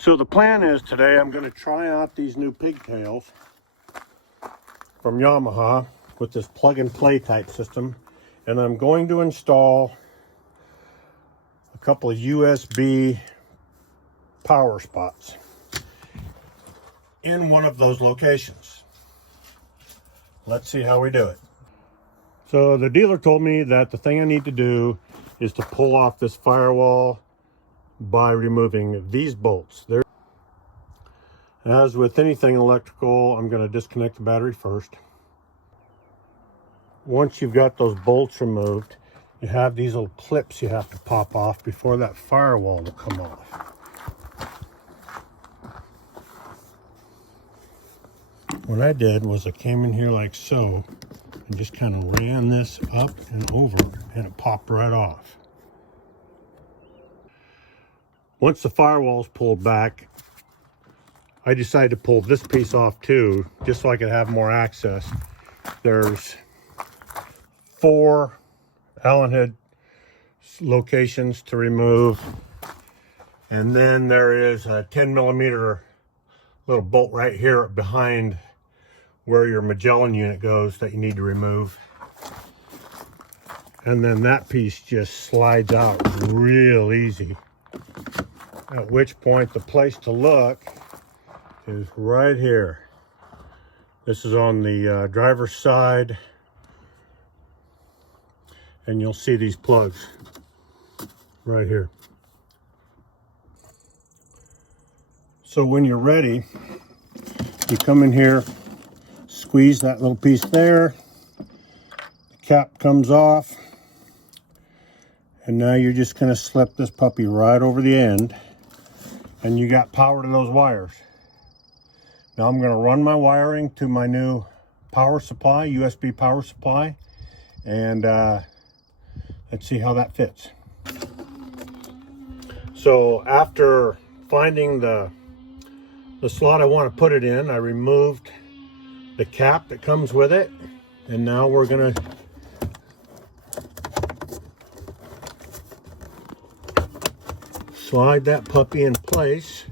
So the plan is today I'm going to try out these new pigtails from Yamaha with this plug and play type system, and I'm going to install a couple of USB power spots in one of those locations. Let's see how we do it. So the dealer told me that the thing I need to do is to pull off this firewall by removing these bolts. As with anything electrical, I'm going to disconnect the battery first. Once you've got those bolts removed, you have these little clips you have to pop off before that firewall will come off. What I did was I came in here like so and just kind of ran this up and over, and it popped right off. Once the firewall is pulled back, I decided to pull this piece off too, just so I could have more access. There's 4 Allen head locations to remove, and then there is a 10mm little bolt right here behind where your Magellan unit goes that you need to remove. And then that piece just slides out real easy. At which point the place to look is right here. This is on the driver's side, and you'll see these plugs right here. So when you're ready, you come in here, squeeze that little piece there, the cap comes off, and now you're just going to slip this puppy right over the end, and you got power to those wires. Now I'm going to run my wiring to my new power supply, USB power supply, and let's see how that fits. So after finding the slot I want to put it in, I removed the cap that comes with it, and now we're going to slide that puppy in place.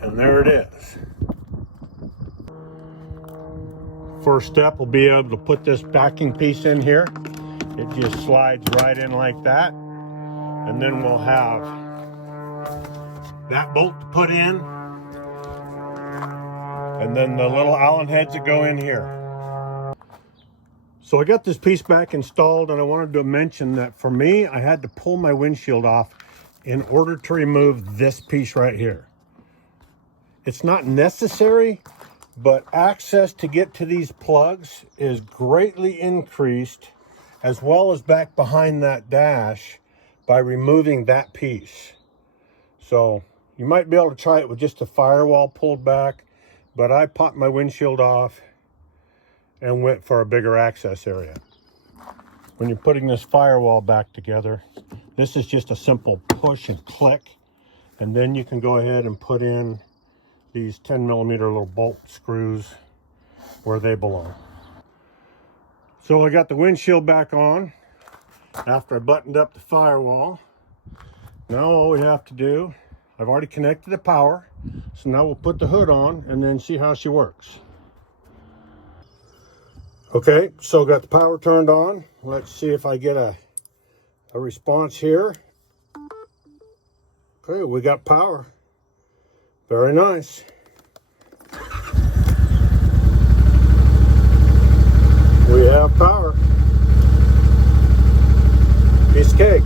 And there it is. First step, we'll be able to put this backing piece in here. It just slides right in like that. And then we'll have that bolt to put in, and then the little Allen heads that go in here. So I got this piece back installed, and I wanted to mention that for me, I had to pull my windshield off in order to remove this piece right here. It's not necessary, but access to get to these plugs is greatly increased, as well as back behind that dash, by removing that piece. So you might be able to try it with just the firewall pulled back, but I popped my windshield off and went for a bigger access area. When you're putting this firewall back together, this is just a simple push and click, and then you can go ahead and put in these 10mm little bolt screws where they belong. So I got the windshield back on after I buttoned up the firewall. Now all we have to do, I've already connected the power, so now we'll put the hood on and then see how she works. Okay, so got the power turned on. Let's see if I get a response here. Okay, we got power. Very nice. We have power. Piece of cake.